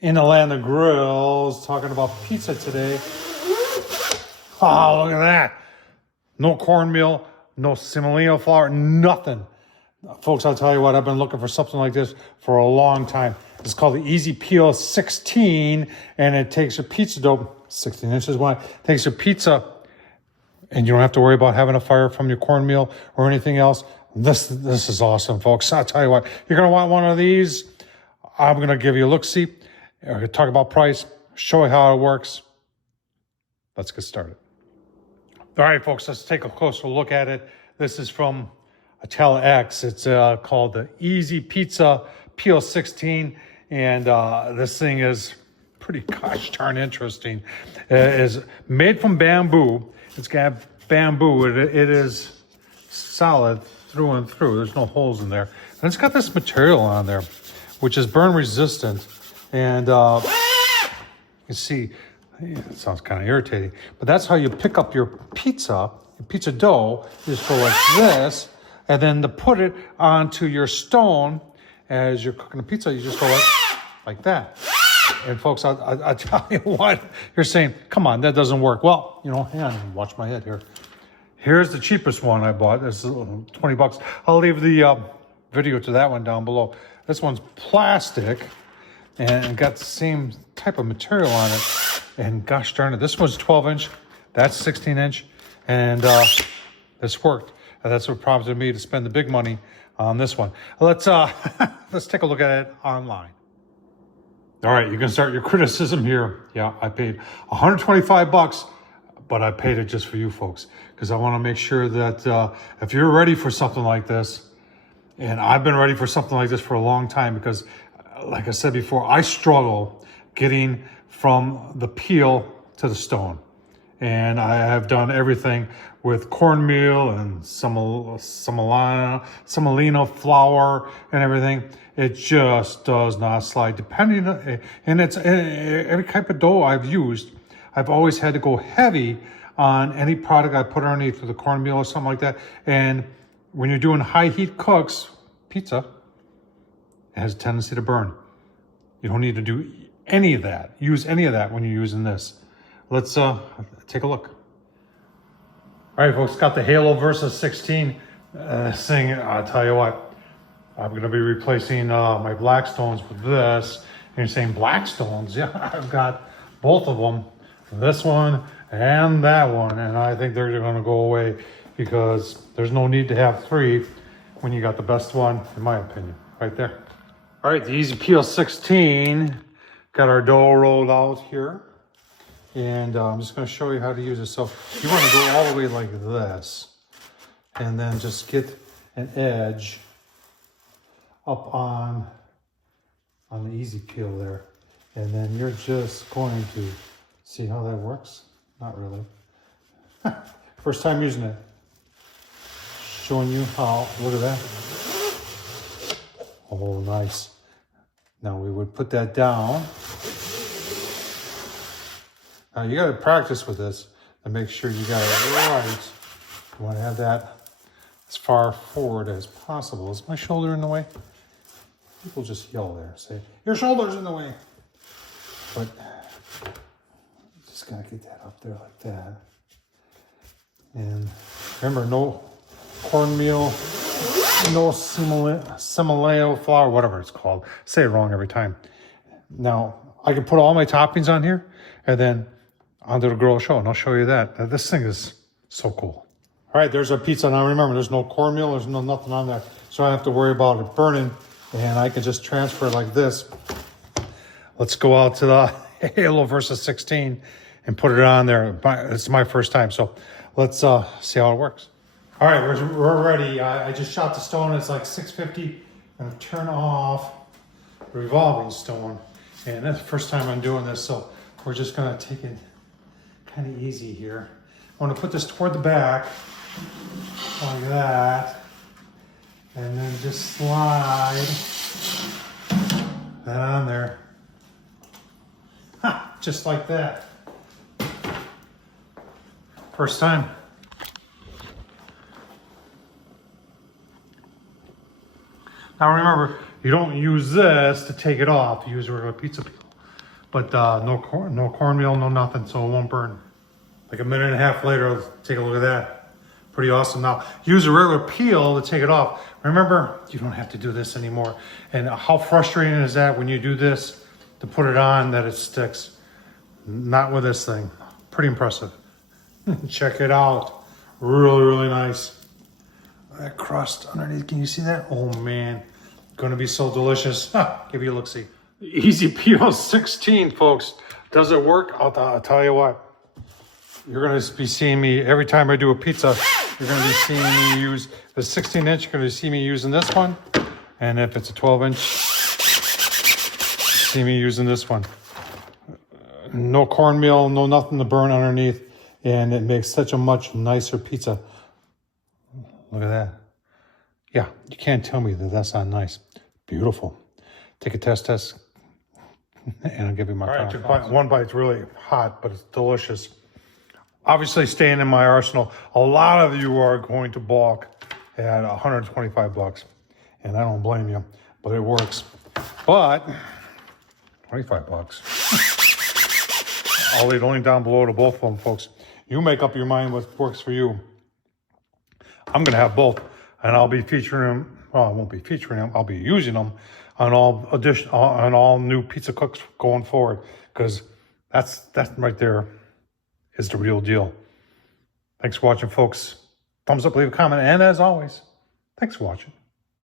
In the land of grills, talking about pizza today. Oh, look at that. No cornmeal, no semolina flour, nothing. Folks, I'll tell you what, I've been looking for something like this for a long time. It's called the Easy Peel 16, and it takes your pizza dough, 16 inches wide, takes your pizza, and you don't have to worry about having a fire from your cornmeal or anything else. This is awesome, folks. I'll tell you what, you're going to want one of these. I'm going to give you a look-see. We're going to talk about price, show you how it works. Let's get started. All right, folks, let's take a closer look at it. This is from X. It's called the Easy Pizza Peel 16, and this thing is pretty gosh darn interesting. It is made from bamboo. It's got bamboo. It is solid through and through. There's no holes in there. And it's got this material on there, which is burn resistant. And you can see, it sounds kind of irritating, but that's how you pick up your pizza dough. You just go like this, and then to put it onto your stone as you're cooking the pizza, you just go like that. And folks, I tell you what, you're saying, come on, that doesn't work. Well, hang on, watch my head here. Here's the cheapest one I bought. This is $20. I'll leave the video to that one down below. This one's plastic and got the same type of material on it. And gosh darn it, this one's 12-inch, that's 16-inch, and this worked. And that's what prompted me to spend the big money on this one. Let's take a look at it online. All right, you can start your criticism here. Yeah, I paid $125, but I paid it just for you folks, because I want to make sure that if you're ready for something like this, and I've been ready for something like this for a long time, because like I said before, I struggle getting from the peel to the stone. And I have done everything with cornmeal and semolina flour and everything. It just does not slide. Depending on, and it's every type of dough I've used, I've always had to go heavy on any product I put underneath the cornmeal or something like that. And when you're doing high heat cooks, pizza, it has a tendency to burn. You don't need to do any of that. Use any of that when you're using this. Let's take a look. All right, folks, got the Halo Versa 16 thing. I'll tell you what, I'm going to be replacing my Blackstones with this. And you're saying Blackstones? Yeah, I've got both of them, this one and that one. And I think they're going to go away because there's no need to have three when you got the best one, in my opinion, right there. All right, the Easy Peel 16. Got our dough rolled out here. And I'm just going to show you how to use it. So you want to go all the way like this. And then just get an edge up on the Easy Peel there. And then you're just going to see how that works. Not really. First time using it. Showing you how, look at that. Oh, nice. Now we would put that down. Now you got to practice with this to make sure you got it right. You want to have that as far forward as possible. Is my shoulder in the way? People just yell there, say, your shoulder's in the way. But just got to get that up there like that. And remember, no cornmeal, no semolina flour, whatever it's called. Say it wrong every time. Now, I can put all my toppings on here and then onto the grill show, and I'll show you that. This thing is so cool. All right, there's our pizza. Now remember, there's no cornmeal, there's nothing on there, so I don't have to worry about it burning, and I can just transfer it like this. Let's go out to the Halo Versa 16 and put it on there. It's my first time, so let's see how it works. All right, we're ready. I just shot the stone. It's like 650. I'm gonna turn off the revolving stone, and that's the first time I'm doing this, so we're just gonna take it kind of easy here. I want to put this toward the back, like that, and then just slide that on there. Ha! Just like that. First time. Now remember, you don't use this to take it off. You use a regular pizza peel. but no cornmeal, no nothing, so it won't burn. Like a minute and a half later, take a look at that. Pretty awesome. Now, use a regular peel to take it off. Remember, you don't have to do this anymore. And how frustrating is that when you do this to put it on that it sticks? Not with this thing. Pretty impressive. Check it out. Really, really nice. That crust underneath, can you see that? Oh man, gonna be so delicious. Give you a look-see. Easy Peel 16, folks. Does it work? I'll tell you what. You're gonna be seeing me every time I do a pizza. You're gonna be seeing me use the 16-inch. You're gonna see me using this one, and if it's a 12-inch, see me using this one. No cornmeal, no nothing to burn underneath, and it makes such a much nicer pizza. Look at that. Yeah, you can't tell me that that's not nice. Beautiful. Take a test, and I'll give you my final thoughts. One bite's really hot, but it's delicious. Obviously, staying in my arsenal, a lot of you are going to balk at 125 bucks, and I don't blame you, but it works. But 25 bucks. I'll leave the link down below to both of them, folks. You make up your mind what works for you. I'm going to have both, and I'll be featuring them. Well, I won't be featuring them. I'll be using them on all new pizza cooks going forward, because that's right there is the real deal. Thanks for watching, folks. Thumbs up, leave a comment, and as always, thanks for watching.